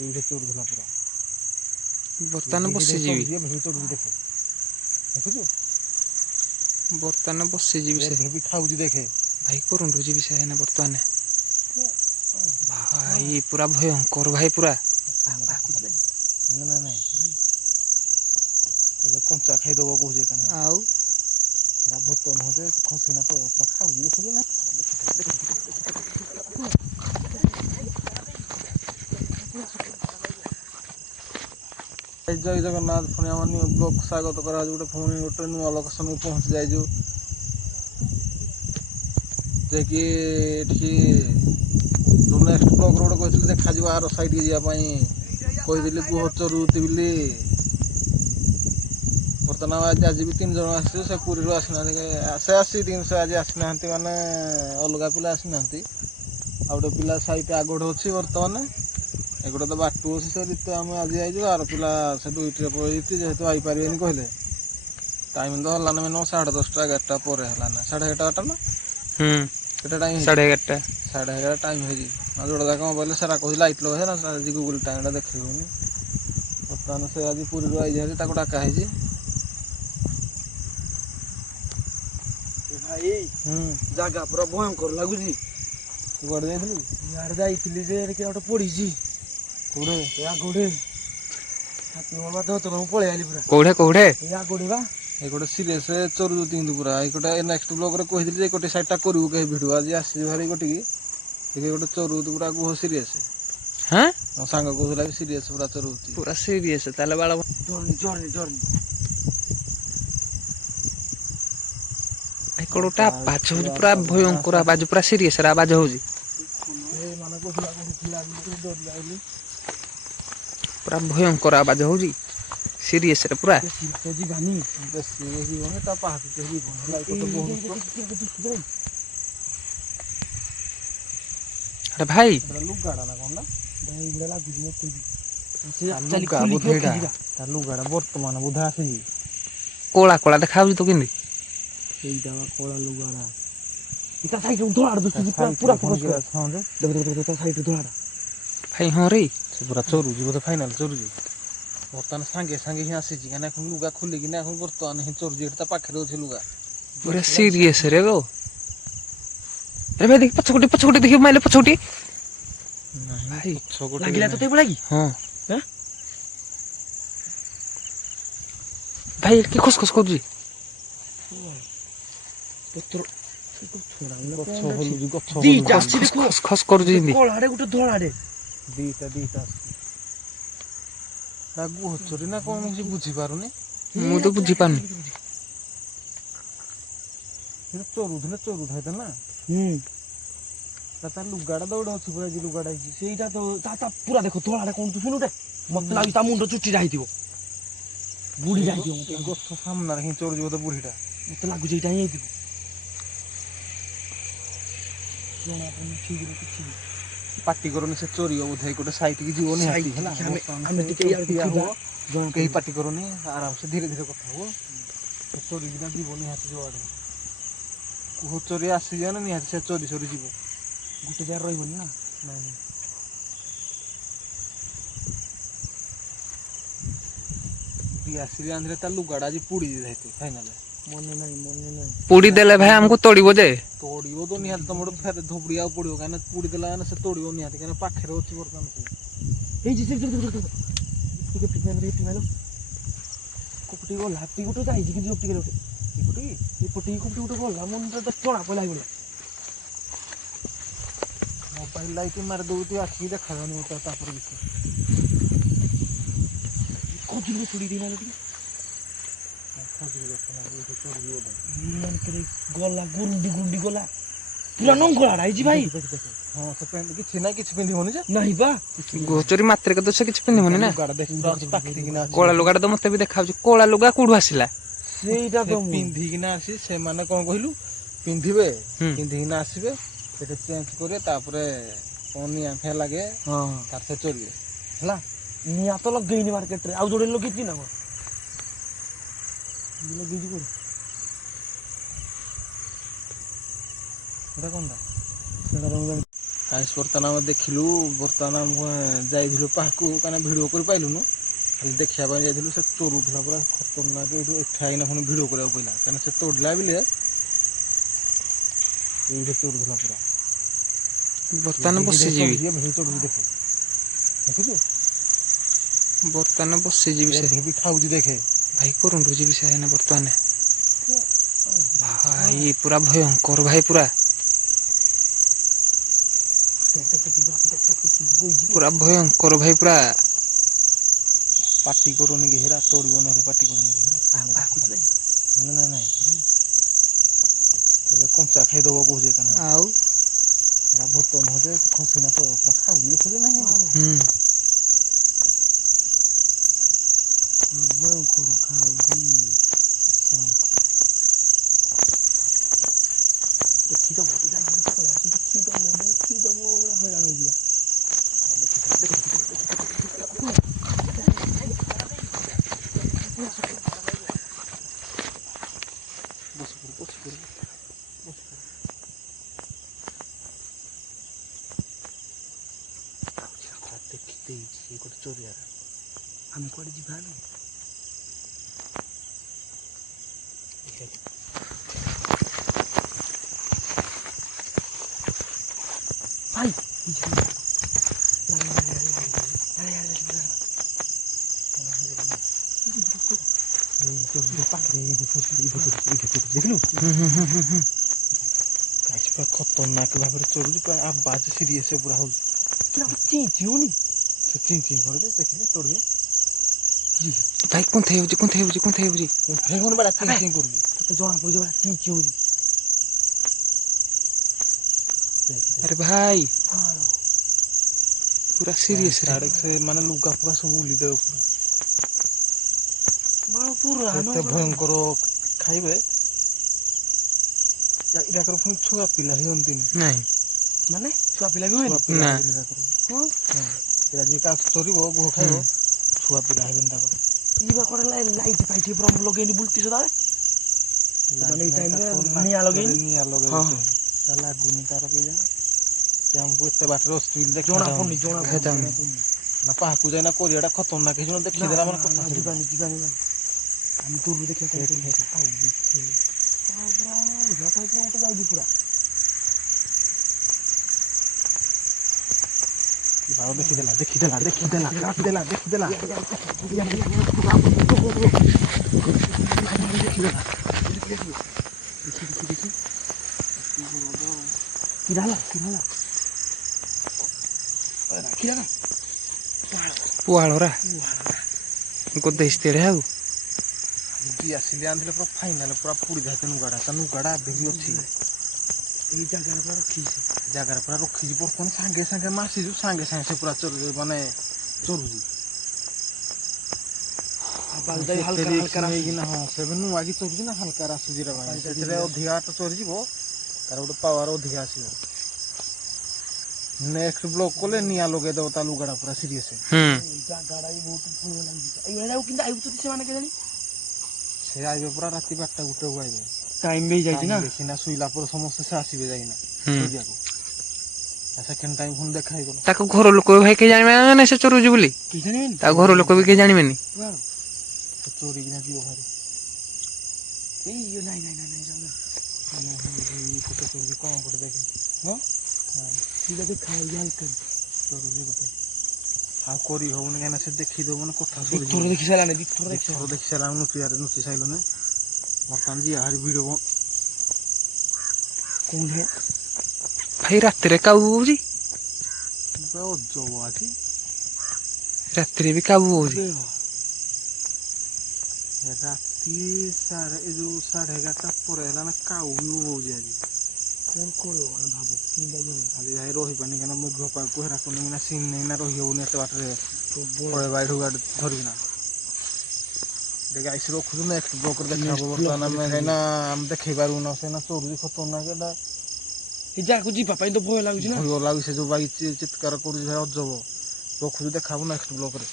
ଏଇଠି ଚୋରୁଥିଲା ପୁରା ବର୍ତ୍ତମାନ ବସିଯିବି ଦେଖେ ଦେଖୁଛୁ ବର୍ତ୍ତମାନ ବସିଯିବି ସେ ବି ଖାଉଛି ଦେଖେ ଭାଇ କରନ୍ତୁ ଯିବି ସେ ଏଇନା ବର୍ତ୍ତମାନ ଭାଇ ପୁରା ଭୟଙ୍କର ଭାଇ ପୁରା ନାଇଁ କଞ୍ଚା ଖାଇଦବ କହୁଛି ଆଉ ଭୂତ ନୁହଁ ଯେ ଖସିକିନା ପୁରା ଖାଉଛି ଦେଖୁଛୁ ନା ଜୟ ଜଗନ୍ନାଥ ପୁଣି ଆମ ନ୍ୟୁ ବ୍ଲଗ୍ ସ୍ୱାଗତ କରାଯାଉଛି ଗୋଟେ ନୂଆ ଲୋକେସନକୁ ପହଞ୍ଚି ଯାଇଛୁ ଯେକି ଏଠିକି ଯେଉଁ ନେକ୍ସଟ ବ୍ଲଗ୍ର ଗୋଟେ କହିଥିଲି ଦେଖାଯିବ ଆର ସାଇଡ଼୍କି ଯିବା ପାଇଁ କହିଥିଲି ଗୁହ ଚରୁଛି ବୋଲି ବର୍ତ୍ତମାନ ଆଜି ବି 3 ଜଣ ଆସିଛୁ ସେ ପୁରୀରୁ ଆସିନାହାନ୍ତି ସେ ଆସିଛି ଆଜି ଆସିନାହାନ୍ତି ମାନେ ଅଲଗା ପିଲା ଆସିନାହାନ୍ତି ଆଉ ଗୋଟେ ପିଲା ସାଇଟ୍ ଆଗରେ ଅଛି ବର୍ତ୍ତମାନ ଏଗୁଡ଼ା ତ ବାଟୁ ଅଛି ସେ ରିତ ଆମେ ଆଜି ଯାଇଛୁ ଆର ପିଲା ସେ ଡ୍ୟୁଟିରେ ପଳେଇଛି ଯେହେତୁ ଆଇପାରିବେନି କହିଲେ ଟାଇମ୍ ତ ହେଲାନି ମିନିମମ୍ 10:30 11ଟା ପରେ ହେଲାନି 11:30 ନା କେତେ ଟାଇମ୍ ହେଇଛି 11:30 11:30 ଟାଇମ୍ ହେଇଛି ଆଉ ଯୋଉଟା ଯାକ ମୋବାଇଲରେ ସେରା କହୁଛି ଲାଇଟ୍ ଲଗେଇ ନା ଆଜି ଗୁଗୁଲ୍ ଟାଇମ୍ଟା ଦେଖେଇବନି ବର୍ତ୍ତମାନ ସେ ଆଜି ପୁରୀରୁ ଆଇଛି ତାକୁ ଡାକା ହେଇଛି ଭାଇ ଜାଗା ପୁରା ଭୟଙ୍କର ଲାଗୁଛି କୁଆଡ଼େ ଯାଇଥିଲୁ ଇଆଡେ ଯାଇଥିଲି ଯେ କିଏ ଗୋଟେ ପଡିଛି କୋଉଠେ ଆଗୋଟେ ଛାତି ମୋର ବାଧ୍ୟ ତ ମୁଁ ପଳେଇ ଆଇଲି ପୁରା କୋଉଠେ ଏଇ ଆଗୋଟେ ବା ଏଇ ଗୋଟେ ସିରିୟସ୍ ଚରୁଛନ୍ତି କିନ୍ତୁ ପୁରା ଏଇ ଗୋଟେ ନେକ୍ସଟ ବ୍ଲଗ୍ରେ କହିଥିଲି ଯେ ଗୋଟେ ସାଇଡ଼୍ଟା କରିବୁ କେହି ଭିଡ଼ିଓ ଆଜି ଆସିଛି ଭାରି ଗୋଟିକି ଟିକେ ଗୋଟେ ଚରୁଉଛି ପୁରା ଗୁହ ସିରିୟସ୍ ହଁ ମୋ ସାଙ୍ଗ କହୁଥିଲା ବି ସିରିୟସ୍ ପୁରା ଚରୁଉଛି ପୁରା ସିରିୟସ୍ ତାହେଲେ ବାଳ ଜର୍ନି ଗୋଟେ ଆବାଜ ହଉଛି ପୁରା ଭୟଙ୍କର ଆବାଜ ପୁରା ସିରିୟସ୍ ଆବାଜ ହଉଛି ମାନେ କହୁଥିଲା କୋଉଠି ଥିଲା ବୋଲି ଡରି ଯାଇଲି ପୁରା ଭୟଙ୍କର ଆବାଜ ହଉଛି ସିରିୟସ୍ରେ ପୁରା ବେଶୀ ଯିବାନି ବେଶୀ ଯିବନି ତା ପାହାଚ ଯିବନି ହେଲା ଏପଟେ ବହୁତ ଆରେ ଭାଇ ଏଟା ଲୁଗାଟା ନା କଣଟା ଏଇଗୁଡା ଲାଗୁଛି ମତେ ବି ଲୁଗା ବୋଧେ ଏଇଟା ତା ଲୁଗାଟା ବର୍ତ୍ତମାନ ବୋଧେ ଆସିଛି କଳା ଦେଖା ହଉଛି ତ କେମିତି ସେଇଟା ବା କଳା ଲୁଗାଟା ତା ସାଇଡ୍ ଧଳାଟା ଦୁଶୁଛି ପୁରା ଫୋକସ୍ କର ଦେଖ ତା ସାଇଡ୍ ଧଳାଟା ଭାଇ ହଁ ରେ ସେ ପୁରା ଚରୁଛି ବୋଧେ ଫାଇନାଲ ଚରୁଛି ବର୍ତ୍ତମାନ ସାଙ୍ଗେ ହିଁ ଆସିଛି କାହିଁକିନା এখন ଲୁଗା ଖୋଲିକିନା এখন ବର୍ତ୍ତମାନ ହିଁ ଚରୁଛି ଏଠି ତା ପାଖରେ ଅଛି ଲୁଗା ପୁରା ସିରିୟସ୍ ରେ ଗୋ ଆରେ ଭାଇ ଦେଖ ପଛପଟେ ଦେଖି ମାଇଲେ ପଛପଟେ ଭାଇ ଲାଗିଲା ତତେ ଏଇଭଳିଆ କି ହଁ ଭାଇ କି ଖସଖସ କରୁଛି ଖସ କରୁଛି ଯେମିତି କଳାଟେ ଗୋଟେ ଧଳାଟେ ଦିଟା ଗୁହ ଚୋରି ନା କଣ କିଛି ବୁଝିପାରୁନି ମୁଁ ତ ବୁଝିପାରୁନି ଚରୁଥାଏ ନା ତା ଲୁଗାଟା ଦୌଡ଼ ଅଛି ପୁରା ଲୁଗାଟା ହେଇଛି ସେଇଟା ତ ତା ପୁରା ଦେଖ ଧଳାଟା କଣ ତୁ ଶୁଣୁଟେ ମତେ ଲାଗୁଛି ତା ମୁଣ୍ଡ ଚୁଟିଟା ହେଇଥିବ ବୁଢୀଟା ହେଇଥିବ ଗଛ ସାମ୍ନାରେ ହିଁ ଚରୁଛି ବୋଧେ ବୁଢୀଟା ମତେ ଲାଗୁଛି ଏଇଟା ହିଁ ହେଇଥିବ ଜଣା ପଡୁନି ଠିକରେ କିଛି ବି ପାଟି କରନି ସେ ଚୋରିବ ବୋଧେ ଗୋଟେ ସାଇଡ୍ ଯିବ ନିହାତି ହେଲା ଆମେ ଟିକେ ଠିଆ ଥିବା ହୁଅ କେହି ପାଟି କରନି ଆରାମସେ ଧୀରେ କଥା ହୁଅ ସେ ଚୋରିକିନା ଯିବ ନିହାତି ଯୁଆଡ଼େ କୁହ ଚୋରି ଆସିଯିବ ନା ନିହାତି ସେ ଚୋରି ଯିବ ଗୋଟେ ଜାଗାରେ ରହିବନି ନା ନାଇଁ ଆସିବି ଆନ୍ଧ୍ରରେ ତା ଲୁଗାଟା ଆଜି ପୋଡ଼ି ଦେଇଥାଏ ଫାଇନାଲ ମନେ ନାହିଁ ପୋଡ଼ି ଦେଲେ ଭାଇ ଆମକୁ ତୋଡ଼ିବ ଯେ ତୋଡ଼ିବ ତ ନିହାତି ତମର ଫେରେ ଧୋବଡ଼ିବାକୁ ପଡ଼ିବ କାହିଁକିନା ପୋଡ଼ି ଦେଲା ମାନେ ସେ ତୋଡ଼ିବ ନିହାତି କାହିଁକିନା ପାଖରେ ଅଛି ବର୍ତ୍ତମାନ ସେ ହେଇଛି ଟିକେ କୋପଟି ଗଲା ହାତୀ ଗୋଟେ ଯାଇଛି କିନ୍ତୁ ଟିକେ ଏପଟେ ଗୋଟେ ଗଲା ମନରେ ତ ଜଣା ପଡ଼ିଲା ଭଳିଆ ମୋବାଇଲ ଲାଇଟ୍ ମାରି ଦଉଛି ଆଖିକି ଦେଖାଯାଉନି ମତେ ତାପରେ କିଛି ଖୋଜିଲେ ଚୁଡ଼ି ଦେଇନା ଟିକେ ଗଲା ଗୁରୁଣ୍ଡି ଗଲା ପୁରା ନଙ୍ଗଳାଟା ହେଇଛି ଭାଇ ହଁ ସେ କିଛି ନାହିଁ କିଛି ପିନ୍ଧିବନି ଯେ ନାହିଁ ବା ଗୋଚରୀ ମାତ୍ରେ ତ ସେ କିଛି ପିନ୍ଧିବନି ନା କଳା ଲୁଗାଟା ତ ମତେ ବି ଦେଖାଯାଉଛି କଳା ଲୁଗା କୋଉଠୁ ଆସିଲା ସେଇଟା ତ ପିନ୍ଧିକିନା ଆସି ସେମାନେ କଣ କହିଲୁ ପିନ୍ଧିବେ ପିନ୍ଧିକିନା ଆସିବେ ସେଠି ଚେଞ୍ଜ କରିବେ ତାପରେ କଣ ନିଆଁ ଫିଆଁ ଲାଗେ ତାର ସେ ଚୋରିବେ ହେଲା ନିଆଁ ତ ଲଗେଇନି ମାର୍କେଟରେ ଆଉ ଯୋଉଠି ଲଗେଇଛି ନା କଣ ଲଗେଇଛି କୋଉଠି ସେଟା କଣଟା ସେଟା ଗାଇସ୍ ବର୍ତ୍ତମାନ ଆମେ ଦେଖିଲୁ ବର୍ତ୍ତମାନ ଆମେ ଯାଇଥିଲୁ ପାହାକୁ କାହିଁକିନା ଭିଡ଼ିଓ କରିପାରିଲୁନୁ ଖାଲି ଦେଖିବା ପାଇଁ ଯାଇଥିଲୁ ସେ ଚୋରୁଥିଲା ପୁରା ଖତରନାକ ଏଇଠୁ ଏଠି ଆଇନା ପୁଣି ଭିଡ଼ିଓ କରିବାକୁ ପଡ଼ିଲା କାହିଁକିନା ସେ ତୋଡ଼ିଲା ବିଲେ ଏଇଠି ଚୋରୁଥିଲା ପୁରା ବର୍ତ୍ତମାନ ବସିଯିବି ଭିଡ଼ି ଚୋରୁଛି ଦେଖେ ଦେଖୁଛୁ ବର୍ତ୍ତମାନ ବସିଯିବି ସେ ବି ଖାଉଛି ଦେଖେ ଭାଇ କରନ୍ତୁ ଯିବି ସେ ଏଇନା ବର୍ତ୍ତମାନ ଭାଇ ପୁରା ଭୟଙ୍କର ଭାଇ ପୁରା ପୁରା ଭୟଙ୍କର ଭାଇ ପୁରା ପାଟି କରୁନି କି ହେରା ତୋଡ଼ିବ ନହେଲେ ପାଟି କରୁନି କି ହେରା ନାଇଁ ନାଇଁ କହିଲେ କଞ୍ଚା ଖାଇଦବ କହୁଛେ କାଣା ଆଉ ହେରା ଭୂତ ନୁହଁ ଯେ ଖସିନା ପୁରା ଖାଉଛି ଦେଖୁଛୁ ନା ଭୟଙ୍କର ଖାଉଛି ଦେଖିଦବ ତୁ ଯାଇକି ପଳେଇ ଆସୁ ଦେଖିଦବ ହଇରାଣ ହେଇଯିବା ଦେଖିଦେଇଛି ଗୋଟେ ଚୋରିଆର ଆମେ କୁଆଡ଼େ ଯିବା ଆମେ ଭାଇ ଦେଖିଲୁ ପୁରା ଖତରନାକ ଭାବରେ ଚୋରୁଛି ପୁରା ଆବାଜ ସିରିୟସ୍ ପୁରା ହଉଛି ଚିଞ୍ଚି ହଉନି ସେ ଚିଞ୍ଚି করে ଦେଖିଲେ ତୋଡ଼ିବେ ଭାଇ କୁନ୍ଥେଇ ହଉଛି ଫେଙ୍ଗନ ବେଳା ଚିଞ୍ଚି କରୁଛି ତତେ ଜଣା ପଡୁଛି ବେଳା ଚିଞ୍ଚି ହଉଛି ଆରେ ଭାଇ ପୁରା ସିରିୟସ୍ ରେ ସେ ମାନେ ଲୁଗା ଫୁଗା ସବୁ ଉଲିଦେବେ ପୁରା ପୁରା ଏତେ ଭୟଙ୍କର ଖାଇବେ ଏଟାକର ପୁଣି ଛୁଆ ପିଲା ହେଇନ୍ତିନି ନାଇଁ ମାନେ ଛୁଆ ପିଲା ବି ହୁଏନି ନା ଏଟା ଯିଏ କାହା ଚୋରିବ ଗୁହ ଖାଇବ ଛୁଆ ପିଲା ହେବେନି ତାଙ୍କର ଇବା କୁଆଡ଼େ ଲାଇଟ୍ ଫାଇଟ୍ ପୁରା ଲଗେଇନି ବୁଲତି ସଦାବେଳେ ମାନେ ଏଇ ଟାଇମରେ ନିଆଁ ଲଗେଇନି ନିଆଁ ଲଗେଇଛି ତା ଲାଗୁନି ତାର କେଜାଣି ସେ ଆମକୁ ଏତେ ବାଟରେ ଅସୁବିଧା ଜଣା ପଡୁନି ନା ପାହାକୁ ଯାଇନା କୋରିଆଟା ଖତରନାକ ହେଇଛି ଦେଖିଦେଲା ମାନେ କଥା ଯିବାନି ଆମେ ଦୂରରୁ ଦେଖିବା ଗୋଟେ ଯାଉଛି ପୁରା ପୁହାଳରା ଗୋଦେଇସ୍ତେରେ ଆଉ ଆସିଲେ ଆଣିଥିଲେ ପୁରା ଫାଇନାଲ ପୁରା ପୁଡ଼ି ଯାଇତେ ନୁଗାଟା ଏବେ ବି ଅଛି ଏଇ ଜାଗାରେ ପୁରା ରଖିଛି ଜାଗାରେ ପୁରା ରଖିଛି ବର୍ତ୍ତମାନ ସାଙ୍ଗେ ସାଙ୍ଗେ ମାସିଛୁ ସାଙ୍ଗେ ସାଙ୍ଗେ ସେ ପୁରା ମାନେ ଚୋରୁଛି ନେଇକିନା ହଁ ସେ ନୂଆ କି ଚୋରୁଛି ନା ହାଲକା ଆସୁଛି ସେଥିରେ ଅଧିକା ତ ଚୋରିଯିବ ତାର ଗୋଟେ ପାୱାର ଅଧିକା ଆସିବ ନେକ୍ସଟ ବ୍ଲକ୍ କଲେ ନିଆଁ ଲଗେଇଦେବ ତା ଲୁଗାଟା ପୁରା ସିରିୟସ୍ ଜାଗାଟା ବି ବହୁତ ଭଲ ଲାଗୁଛି ଏଇଭଳିଆ କିନ୍ତୁ ଆଇବୁଛନ୍ତି ସେମାନେ କେଜାଣି ସେ ଆଇବେ ପୁରା ରାତି 12ଟା 1ଟାକୁ ଆଇବେ ଟାଇମ ବି ହେଇଯାଇଛି ନା ଦେଖିନା ଶୋଇଲା ପରେ ସମସ୍ତେ ସେ ଆସିବେ ଯାଇକିନା ଚୋରିବାକୁ ସେକେଣ୍ଡ ଟାଇମ ପୁଣି ଦେଖା ହେଇଗଲା ତାକୁ ଘର ଲୋକ ଭାଇ କେହି ଜାଣିବେ ନା ସେ ଚୋରୁଛି ବୋଲି କେହି ଜାଣିବେନି ତା ଘର ଲୋକ ବି କେହି ଜାଣିବେନି ସେ ଚୋରିକିନା ଯିବ ଭାରି ନାଇଁ ଗୋଟେ ଚୋରି କ'ଣ ଗୋଟେ ଦେଖେ ଦେଖା ହାଲକା ଚୋରୁଛି ଗୋଟେ ଆଉ କରି ହବନି କାହିଁକିନା ସେ ଦେଖିଦେବ ମାନେ କଥା ଦିଥର ଦେଖି ସାରିଲାଣି ଦେଖି ସାରିଲା ନୁଚି ସାରିଲୁନି ବର୍ତ୍ତମାନ ଯିଏ ଆହୁରି ଭିଡ଼ିଓ କଣ ଭାଇ ରାତିରେ କାଉ ହଉଛି ଅଜବ ଅଛି ରାତିରେ ବି କାଉ ହଉଛି ରାତି ଏ ଯୋଉ 11:30 ପରେ ହେଲା ନା କାଉ ବି ହଉଛି ଆଜି କଣ କରିବ ଭାବ ଆଜି ଭାଇ ରହିପାନି କାହିଁକିନା ମେଘୁଆ ପାଗକୁ ହେରାକୁ ନେଇକିନା ସିନ୍ ନେଇକିନା ରହିହବନି ଏତେ ବାଟରେ ପଳେଇବା ଏଠୁ ଗାଡ଼ି ଧରିକିନା ଗାଈ ରଖୁଛୁ ନେକ୍ସଟ ବ୍ଲକରେ ଦେଖା ହବ ବର୍ତ୍ତମାନ ଆମେ କାହିଁକିନା ଆମେ ଦେଖେଇ ପାରିବୁନା ସେ ଚୋରୁଛି ଖତରନାକ ଏଇଟା ଏ ଜାଗାକୁ ଯିବା ପାଇଁ ତ ଭୟ ଲାଗୁଛି ନା ଭୟ ଲାଗୁଛି ସେ ଯୋଉ ବାଇକ୍ ଚିତ୍କାର କରୁଛି ଭାଇ ଅଜବ ରଖୁଛୁ ଦେଖା ହବ ନେକ୍ସଟ ବ୍ଲକରେ